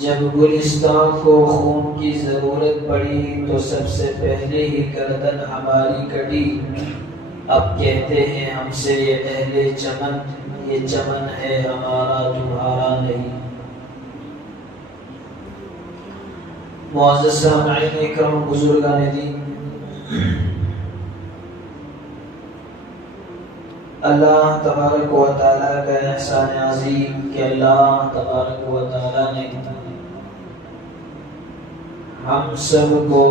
جب گلستان کو خون کی ضرورت پڑی تو سب سے پہلے ہی گردن ہماری کٹی. اب کہتے ہیں ہم سے یہ اہل چمن، یہ چمن ہے ہمارا تمہارا نہیں. معزز سامعین اکرام، بزرگان دین، اللہ تبارک و تعالیٰ کا احسان عظیم کہ اللہ تبارک و تعالیٰ نے ہم سب کو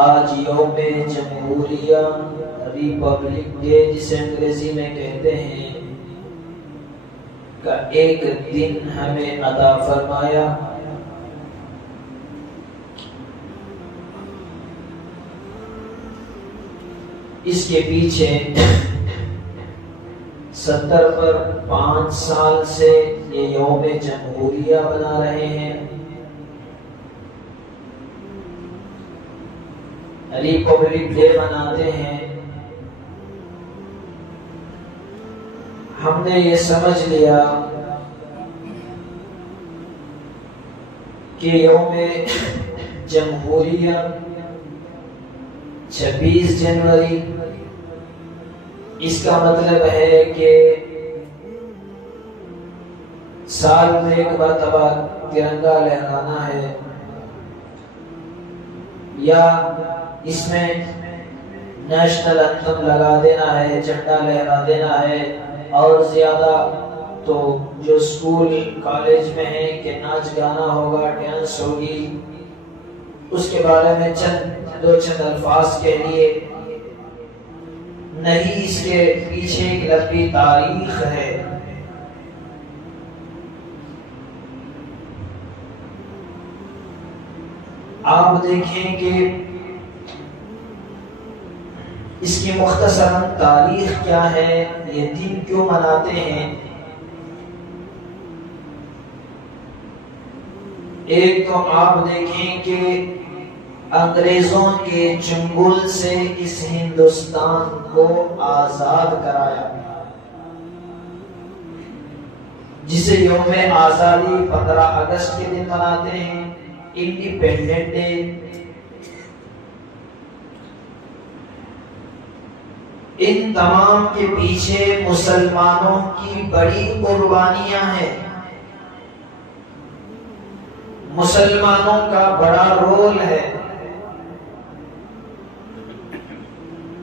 آج یوم جمہوریہ، ریپبلک ڈے جسے انگریزی میں کہتے ہیں، کا ایک دن ہمیں عطا فرمایا. اس کے پیچھے 70 پر 5 سال سے یہ یوم جمہوریہ بنا رہے ہیں. ریپبلک ڈے مناتے ہیں. ہم نے یہ سمجھ لیا کہ یوم جمہوریہ 26 جنوری، اس کا مطلب ہے کہ سال میں ایک مرتبہ ترنگا لہرانا ہے، یا اس میں نیشنل انتھم لگا دینا ہے، جھنڈا لہرا دینا ہے. اور زیادہ تو جو اسکول کالج میں ہے کہ ناچ گانا ہوگا، ڈانس ہوگی، اس کے بارے میں چند الفاظ کہہ لیے. نہیں، اس کے پیچھے ایک لمبی تاریخ ہے. آپ دیکھیں کہ اس کی مختصراً تاریخ کیا ہے، یہ دن کیوں مناتے ہیں. ایک تو آپ دیکھیں کہ انگریزوں کے چنگل سے اس ہندوستان کو آزاد کرایا، جسے یوم آزادی 15 اگست کے دن مناتے ہیں، انڈیپینڈنٹ ڈے. ان تمام کے پیچھے مسلمانوں کی بڑی قربانیاں ہیں، مسلمانوں کا بڑا رول ہے،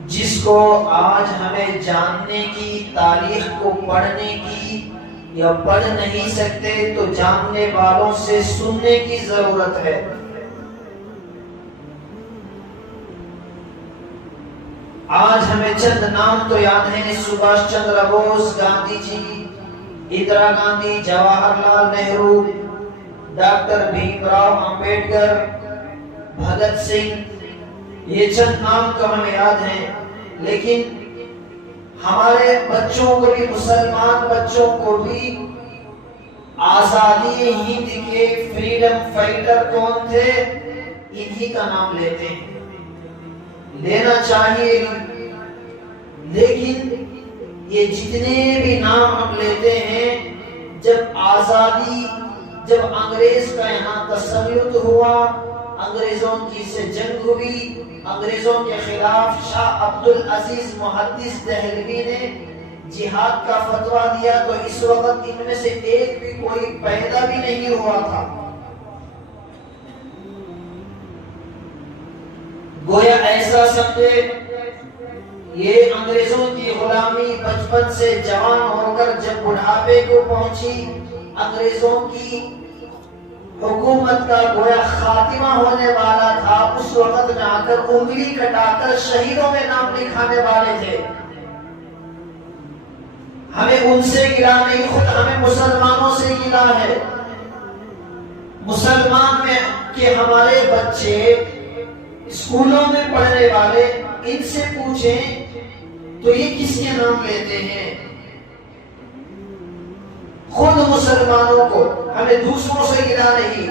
جس کو آج ہمیں جاننے کی، تاریخ کو پڑھنے کی، یا پڑھ نہیں سکتے تو جاننے والوں سے سننے کی ضرورت ہے. آج ہمیں چند نام تو یاد ہیں: سبھاش چندر بوس، گاندھی جی، اندرا گاندھی، جواہر لال نہرو، ڈاکٹر بھیم راؤ امبیڈکر، بھگت سنگھ. یہ چند نام تو ہمیں یاد ہیں، لیکن ہمارے بچوں کو بھی، مسلمان بچوں کو بھی آزادی ہند کے فریڈم فائٹر کون تھے، انہی کا نام لیتے ہیں. لینا چاہیے، لیکن یہ جتنے بھی نام ہم لیتے ہیں، جب آزادی، جب انگریز کا یہاں تسلط ہوا، انگریزوں کی سے جنگ ہوئی، انگریزوں کے خلاف شاہ عبدالعزیز محدث دہلوی نے جہاد کا فتویٰ دیا، تو اس وقت ان میں سے ایک بھی کوئی پیدا بھی نہیں ہوا تھا. گویا ایسا سمجھے یہ انگریزوں کی غلامی بچپن سے جوان ہو کر جب بڑھاپے کو پہنچی، انگریزوں کی حکومت کا گویا خاتمہ ہونے والا تھا، اس وقت میں آ کر انگلی کٹا کر شہیدوں میں نام لکھانے والے تھے. ہمیں ان سے گلہ نہیں، خود ہمیں مسلمانوں سے گلہ ہے. مسلمان میں کہ ہمارے بچے اسکولوں میں پڑھنے والے، ان سے پوچھیں تو یہ کس کے نام لیتے ہیں؟ خود مسلمانوں کو، ہمیں دوسروں سے گلا نہیں.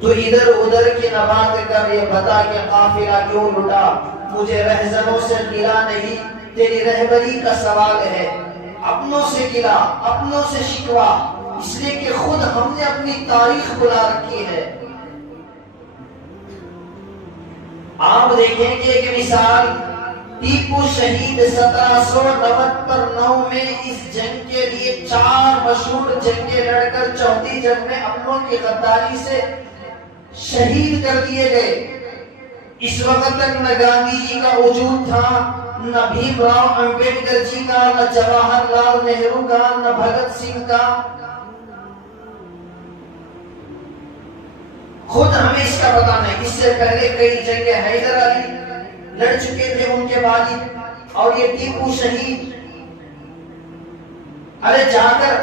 تو ادھر ادھر کی نہ بات کر، یہ بتا کہ قافلہ کیوں لٹا، مجھے رہزنوں سے گلا نہیں، تیری رہبری کا سوال ہے. اپنوں سے گلا، اپنوں سے شکوا، اس لیے کہ خود ہم نے اپنی تاریخ بلا رکھی ہے۔ آپ دیکھیں کہ ایک مثال، ٹیپو شہید 1799 میں اس جنگ کے لیے 4 مشہور جنگیں لڑ کر چوتھی جنگ میں اپنوں کی غداری سے شہید کر دیے گئے۔ اس وقت تک نہ گاندھی جی کا وجود تھا، نہ بھیم راؤ امبیڈکر جی کا، نہ جواہر لال نہرو کا، نہ بھگت سنگھ کا۔ خود ہمیں اس کا پتہ نہیں، اس سے پہلے کئی جنگیں حیدر علی لڑ چکے تھے، ان کے والد، اور یہ ٹیپو شہید۔ ارے جا کر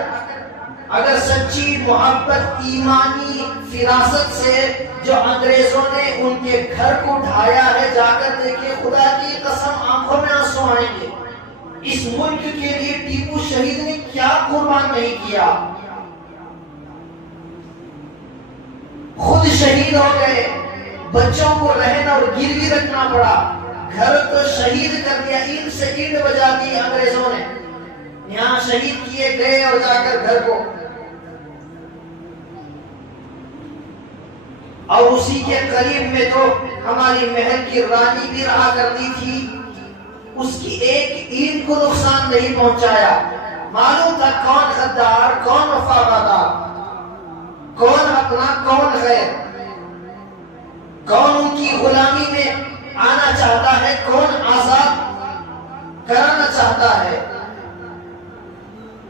اگر سچی محبت ایمانی فراست سے جو انگریزوں نے ان کے گھر کو ڈھایا ہے، جا کر دیکھیں، خدا کی قسم آنکھوں میں آنسو آئیں گے۔ اس ملک کے لیے ٹیپو شہید نے کیا قربان نہیں کیا، خود شہید ہو گئے، بچوں کو رہن اور گروی رکھنا پڑا، گھر تو شہید کر دیا، اینٹ سے اینٹ بجا دی انگریزوں نے، یہاں شہید کیے گئے، اور جا کر گھر کو۔ اور اسی کے قریب میں تو ہماری محل کی رانی بھی رہا کرتی تھی، اس کی ایک اینٹ کو نقصان نہیں پہنچایا۔ معلوم تھا کون غدار، کون وفادار، کون اپنا کون غیر، کون ان کی غلامی میں آنا چاہتا ہے، کون آزاد کرانا چاہتا ہے،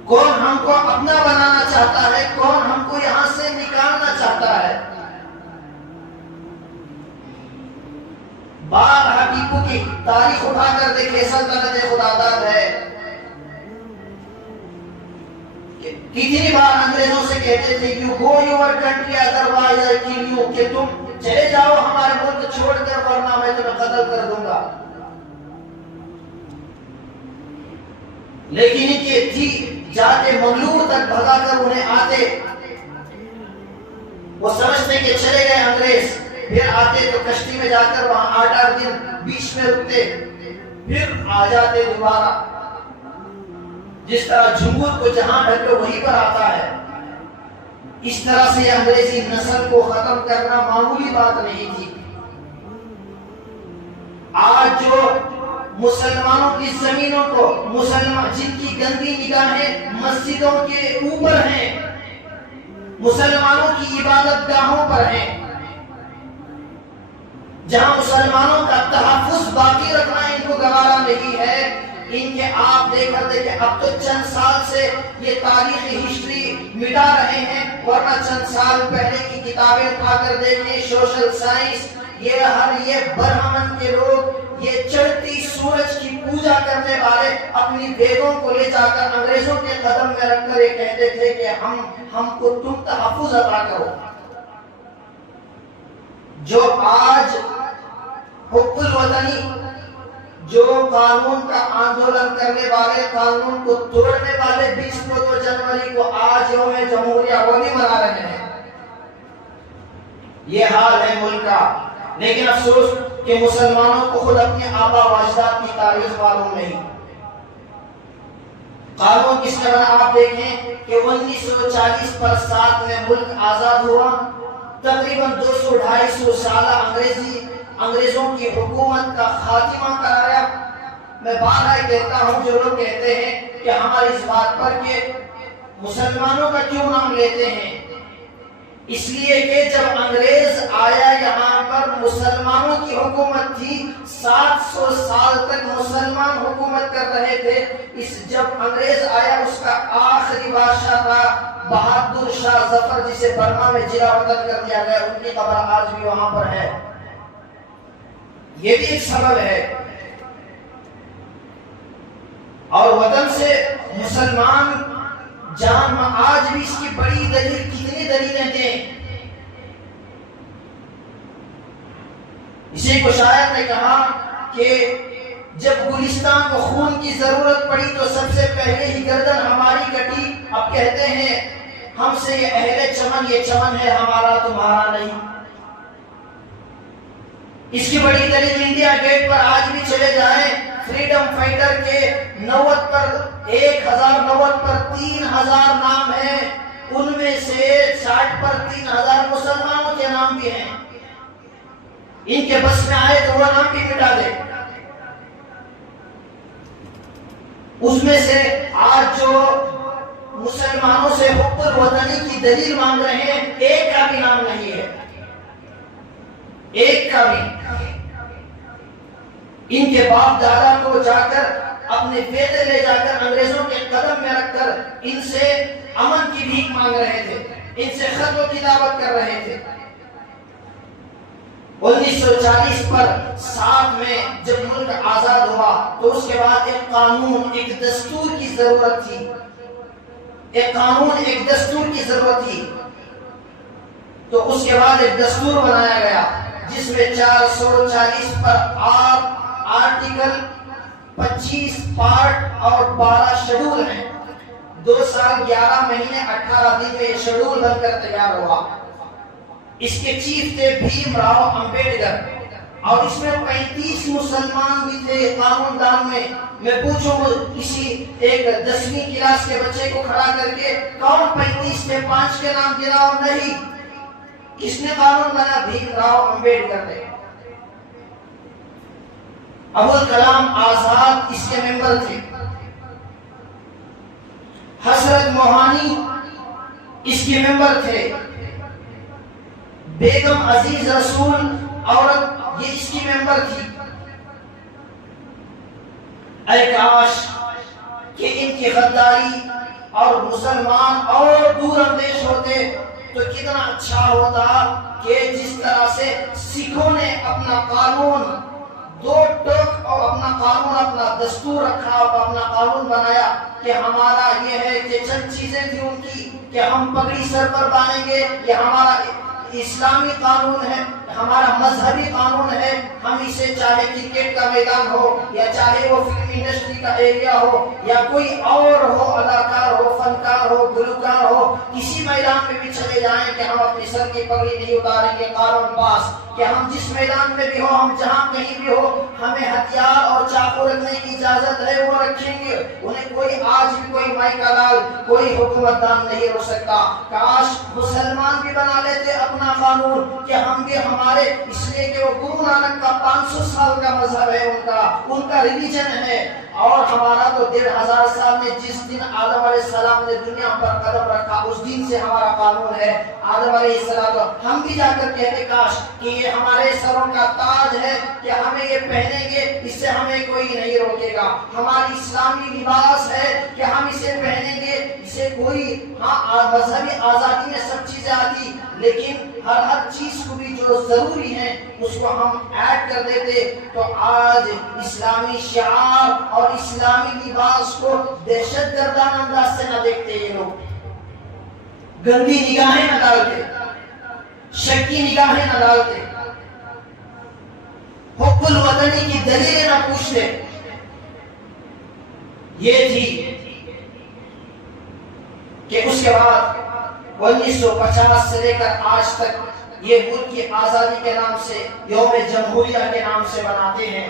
کون ہم کو اپنا بنانا چاہتا ہے، کون ہم کو یہاں سے نکالنا چاہتا ہے۔ بارہا ٹیپو کی تاریخ اٹھا کر دیکھے، سلطنت خداداد ہے، کتنی بار انگریزوں سے کہتے تھے you go your country otherwise I kill you، کہ تم چلے جاؤ ہمارے ملک چھوڑ کر، ورنہ میں تمہیں قتل کر دوں گا۔ لیکن ان کے تھی جاتے منگلور تک بھگا کر انہیں آتے، وہ سمجھتے کہ چلے گئے انگریز، پھر آتے تو کشتی میں جا کر وہاں 8 دن بیچ میں رکتے، پھر آ جاتے دوبارہ۔ جس طرح جھنگور کو جہاں ڈھکے وہیں پر آتا ہے، اس طرح سے انگریزی نسل کو ختم کرنا معمولی بات نہیں تھی۔ آج جو مسلمانوں کی زمینوں کو، مسلمان جن کی گندی نگاہیں مسجدوں کے اوپر ہیں، مسلمانوں کی عبادت گاہوں پر ہیں، جہاں مسلمانوں کا تحفظ باقی رکھنا ان کو گوارا نہیں ہے، ان کے آپ دیکھا دیکھیں اب تو چند سال سے یہ تاریخی ہسٹری مٹا رہے ہیں، ورنہ چند سال پہلے کی کتابیں اٹھا کر دیکھیں، سوشل سائنس، یہ برہمن کے لوگ، یہ چڑھتی سورج کی پوجا کرنے والے اپنی بیگوں کو لے جا کر انگریزوں کے قدم میں رکھ کر یہ کہتے تھے کہ ہم کو تم تحفظ عطا کرو۔ جو آج حب الوطنی، جو قانون کا آندولن کرنے والے، قانون کو توڑنے والے 22 جنوری کو آج یوم جمہوریہ وہ بھی منا رہے ہیں، یہ حال ہے ملک کا۔ لیکن افسوس کہ مسلمانوں کو خود اپنے آبا و اجداد کی تاریخ معلوم نہیں۔ قانون کس نے بنا؟ آپ دیکھیں کہ 1940 پر 7 میں ملک آزاد ہوا، تقریباً 200-250 سالہ انگریزوں کی حکومت کا خاتمہ کرایا۔ میں بار کہتا ہوں، جو لوگ کہتے ہیں کہ ہماری اس بات پر کہ مسلمانوں کا کیوں نام لیتے ہیں، اس لیے کہ جب انگریز آیا یہاں پر مسلمانوں کی حکومت تھی، 700 سال تک مسلمان حکومت کر رہے تھے۔ جب انگریز آیا، اس کا آخری بادشاہ تھا بہادر شاہ ظفر، جسے برما میں جلا وطن کر دیا گیا، ان کی قبر آج بھی وہاں پر ہے۔ یہ بھی ایک سبب ہے۔ اور وطن سے مسلمان جان، آج بھی اس کی بڑی دلیل، کتنی دلیلیں دیں۔ اسی کو شاعر نے کہا کہ جب گلستان کو خون کی ضرورت پڑی تو سب سے پہلے ہی گردن ہماری کٹی، اب کہتے ہیں ہم سے یہ اہل چمن، یہ چمن ہے ہمارا تمہارا نہیں۔ اس کی بڑی دلیل انڈیا گیٹ پر آج بھی چلے جائیں، فریڈم فائٹر کے 1090 پر 3000 نام ہیں، ان میں سے 60 پر 3000 مسلمانوں کے نام بھی ہیں. ان کے بس میں آئے تو وہ نام بھی مٹا دے. اس میں سے آج جو مسلمانوں سے حب الوطنی کی دلیل مانگ رہے ہیں، ایک کا بھی نام نہیں ہے، ایک کا بھی. ان کے باپ دادا کو جا کر اپنے بیٹے لے جا کر انگریزوں کے قدم میں رکھ کر ان سے امن کی بھیک مانگ رہے تھے، ان سے خط و کتابت کر رہے تھے. 1940 پر 7 میں جب ملک آزاد ہوا تو اس کے بعد ایک قانون، ایک دستور کی ضرورت تھی. ایک قانون، ایک دستور کی ضرورت تھی. تو اس کے بعد ایک دستور بنایا گیا جس میں 440 پر آرٹیکل 25 پارٹ اور 12 شیڈول ہیں. 2 سال 11 مہینے 18 دن میں یہ شیڈول بن کر تیار ہوا. اس کے چیف تھے بھیم راؤ امبیڈکر، اور اس میں 35 مسلمان بھی تھے قانون دان میں. میں پوچھوں کسی ایک 10ویں کلاس کے بچے کو کھڑا کر کے کون 35 میں 5 کے نام گنا اور نہیں؟ کس نے قانون بنا؟ بھیم راؤ امبیڈکر نے. ابوالکلام آزاد اس کے ممبر تھے. حضرت موہانی اس کے ممبر تھے. بیگم عزیز رسول عورت یہ اس کی ممبر تھی. اے کاش کہ ان کی غداری اور مسلمان اور دور اندیش ہوتے تو کتنا اچھا ہوتا کہ جس طرح سے سکھوں نے اپنا قانون 2 ٹوک اور اپنا قانون، اپنا دستور رکھا اور اپنا قانون بنایا کہ ہمارا یہ ہے کہ چند چیزیں تھی ان کی کہ ہم پگڑی سر پر باندھیں گے، یہ ہمارا اسلامی قانون ہے، ہمارا مذہبی قانون ہے. ہم اسے چاہے کرکٹ کا میدان ہو یا چاہے وہ فلم انڈسٹری کا ایریا ہو یا کوئی اور ہو، اداکار ہو، فنکار ہو، گلوکار ہو، کسی میدان میں بھی چلے جائیں کہ ہم اپنی سر کی پگڑی نہیں اتاریں گے. قانون پاس کہ ہم جس میدان میں بھی ہو، ہم جہاں کہیں بھی ہو، ہمیں ہتھیار اور چاقو رکھنے کی اجازت ہے، وہ رکھیں گے. انہیں کوئی آج بھی کوئی مائکا لال، کوئی حکومت دان نہیں روک سکتا. کاش مسلمان بھی بنا لیتے اپنا قانون کہ ہم بھی ہمارے، اس لیے کہ وہ گرو نانک کا 500 سال کا مذہب ہے، ان کا ریلیجن ہے. اور ہمارا تو 1500 سال میں جس دن آدم علیہ السلام نے دنیا پر قدم رکھا اس دن سے ہمارا قانون ہے. آدم علیہ السلام ہم بھی جا کر کہتے کاش کہ یہ ہمارے سروں کا تاج ہے کہ ہمیں یہ پہنیں گے، اس سے ہمیں کوئی نہیں روکے گا. ہماری اسلامی لباس ہے کہ ہم اسے پہنیں گے، اسے کوئی، ہاں مذہبی آزادی میں سب چیزیں آتی لیکن ہر چیز کو بھی جو ضروری ہے اس کو ہم ایڈ کر دیتے تو آج اسلامی شعار اور اسلامی لباس کو دہشت گردانہ انداز سے نہ دیکھتے. یہ لوگ گندی نگاہیں نہ ڈالتے، شکی نگاہیں نہ ڈالتے، حب الوطنی کی دلیلیں نہ پوچھتے. یہ تھی کہ اس کے بعد 1950 سے لے کر آج تک یہ ملک کی آزادی کے نام سے، یوم جمہوریہ کے نام سے مناتے ہیں.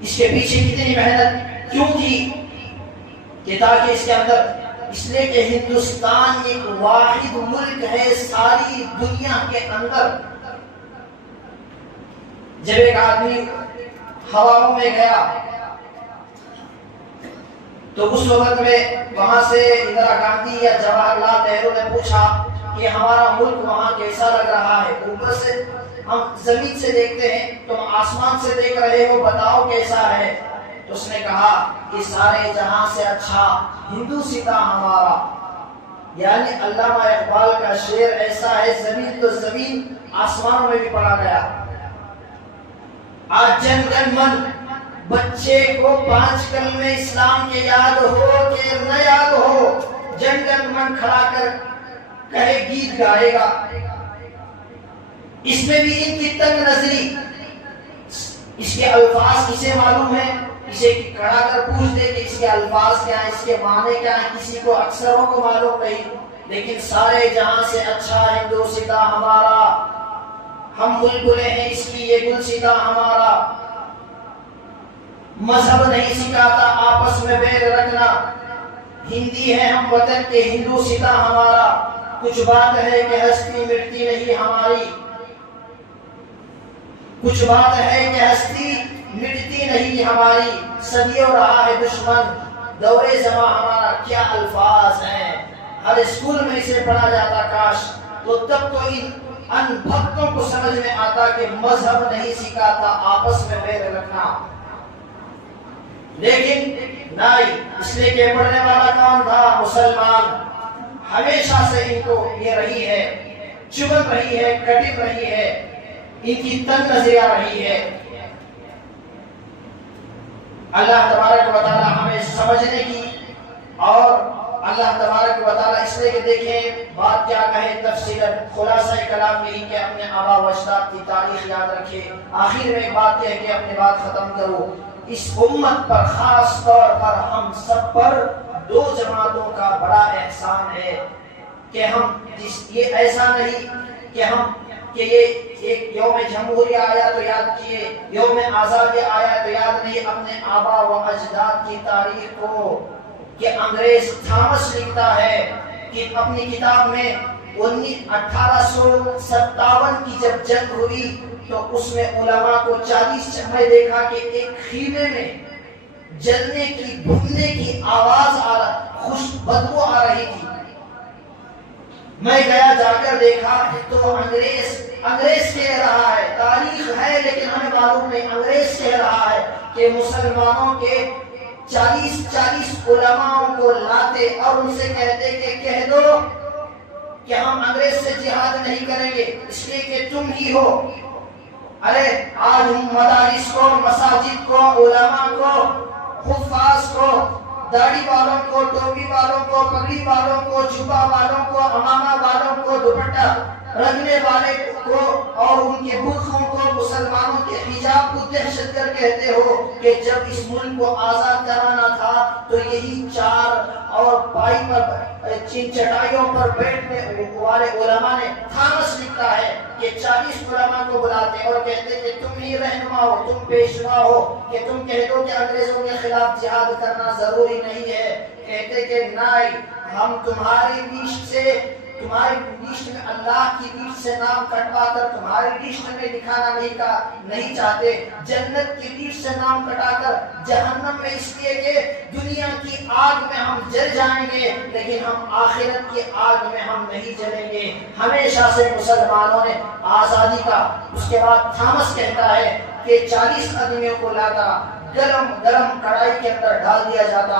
اس کے پیچھے کتنی محنت کیوں کی کہ تاکہ اس کے اندر، اس لیے کہ ہندوستان ایک واحد ملک ہے ساری دنیا کے اندر. جب ایک آدمی ہواؤں میں گیا تو اس وقت میں وہاں سے اندرا گاندھی یا جواہر لال نہرو نے پوچھا کہ ہمارا ملک وہاں کیسا لگ رہا ہے؟ اوپر سے ہم زمین سے دیکھتے ہیں، تم آسمان سے دیکھ رہے ہو، بتاؤ کیسا ہے؟ تو اس نے کہا کہ سارے جہاں سے اچھا ہندوستان ہمارا. یعنی علامہ اقبال کا شعر ایسا ہے، زمین تو زمین، آسمانوں میں بھی پڑھا گیا. آج جن گن من بچے کو 5 کلمے اسلام کے یاد ہو کہ نہ یاد ہو، جن گن من کھڑا کر کہے گیت گائے گا. اس میں بھی ان کی تنگ نظری، اس کے الفاظ کسے معلوم ہے؟ اسے کھڑا کر پوچھ دے کہ اس کے الفاظ کیا ہیں، اس کے معنی کیا ہیں، کسی کو اکثروں کو معلوم نہیں. لیکن سارے جہاں سے اچھا ہندوستان ہمارا، ہم بلبلیں ہیں اس کی، یہ گلستان ہمارا. مذہب نہیں سکھاتا آپس میں بیل رکھنا. ہندی ہے ہم وطن کے ہندو ستا ہمارا، کچھ بات ہے کہ ہستی مٹتی نہیں ہماری، کچھ بات ہے کہ ہستی مٹتی نہیں ہماری. صدیوں رہا ہے دشمن دور زماں ہمارا. کیا الفاظ ہیں، ہر اسکول میں اسے پڑھا جاتا کاش، تو تب تو ان بھکتوں کو سمجھ میں آتا کہ مذہب نہیں سکھاتا آپس میں بیل رکھنا. لیکن نہیں، اس لیے کہ پڑھنے والا کون تھا؟ مسلمان. ہمیشہ سے ان کو یہ رہی ہے، چبھن رہی ہے، کٹن رہی ہے، ان کی تنگ نظریہ رہی ہے. اللہ تبارک و تعالی ہمیں سمجھنے کی، اور اللہ تبارک و تعالی اس لیے کہ دیکھیں بات کیا کہے تفصیلاً، خلاصہ کلام یہی کہ اپنے آبا و اجداد کی تاریخ یاد رکھے. آخر میں ایک بات کہہ کے اپنی بات ختم کرو. اس امت پر خاص طور پر ہم سب پر دو جماعتوں کا بڑا احسان ہے کہ ہم یہ ایسا نہیں کہ یہ ایک یوم جمہوریہ آیا تو یاد کیے، یوم آزادی آیا تو یاد نہیں. اپنے آبا و اجداد کی تاریخ کو، کہ انگریز تھامس لکھتا ہے کہ اپنی کتاب میں 1857 کی جب جنگ ہوئی تو اس میں علماء کو 40 میں دیکھا کہ ایک خیمے میں جلنے کی بھننے کی آواز آ رہا، خوش بدبو آ رہی تھی. میں گیا جا کر دیکھا تو انگریز کہہ رہا ہے، تاریخ ہے لیکن ہمیں معلوم نہیں، انگریز کہہ رہا ہے کہ مسلمانوں کے 40 علماء کو لاتے اور ان سے کہتے کہ کہہ دو کہ ہم انگریز سے جہاد نہیں کریں گے اس لیے کہ تم ہی ہو. ارے آج ہم مدارس کو، مساجد کو، علماء کو، حفاظ کو، داڑھی والوں کو، ٹوپی والوں کو، پگڑی والوں کو، جبہ والوں کو، امامہ والوں کو، دوپٹہ رکھنے والے کو اور ان کے برقعوں کو، مسلمانوں کے حجاب کو دہشت گرد کہتے ہو. کہ جب اس ملک کو آزاد کرانا تھا تو یہی چار اور پائی پر چین چٹائیوں پر بیٹھنے والے علماء نے، تھامس لکھتا ہے کہ 40 علماء کو بلاتے اور کہتے کہ تم ہی رہنما ہو، تم پیشوا ہو، کہ تم کہہ دو کہ انگریزوں کے خلاف جہاد کرنا ضروری نہیں ہے. کہتے کہ نہیں، ہم تمہاری لسٹ میں اللہ کی لسٹ سے نام کٹوا کر تمہاری لسٹ میں لکھانا نہیں چاہتے، جنت کی لسٹ سے نام کٹا کر جہنم میں، اس لیے کہ دنیا کی آگ میں ہم جل جائیں گے لیکن ہم آخرت کی آگ میں ہم نہیں جلیں گے. ہمیشہ سے مسلمانوں نے آزادی کا، اس کے بعد تھامس کہتا ہے کہ 40 آدمیوں کو لاتا، گرم کڑائی کے اندر ڈال دیا جاتا،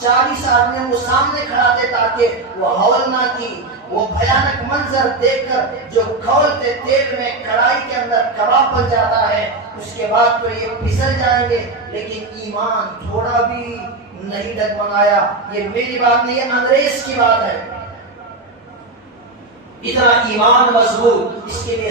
40 آدمیوں کو سامنے کھڑاتے تاکہ وہ ہول نہ کی. وہ بھیانک منظر دیکھ کر جو کھولتے تیل میں کڑائی کے اندر کباب بن جاتا ہے، اس کے بعد تو یہ پھسل جائیں گے لیکن ایمان تھوڑا بھی نہیں ڈگمگایا. یہ میری بات نہیں ہے، انگریز کی بات ہے. اتنا ایمان مضبوط، اس کے لیے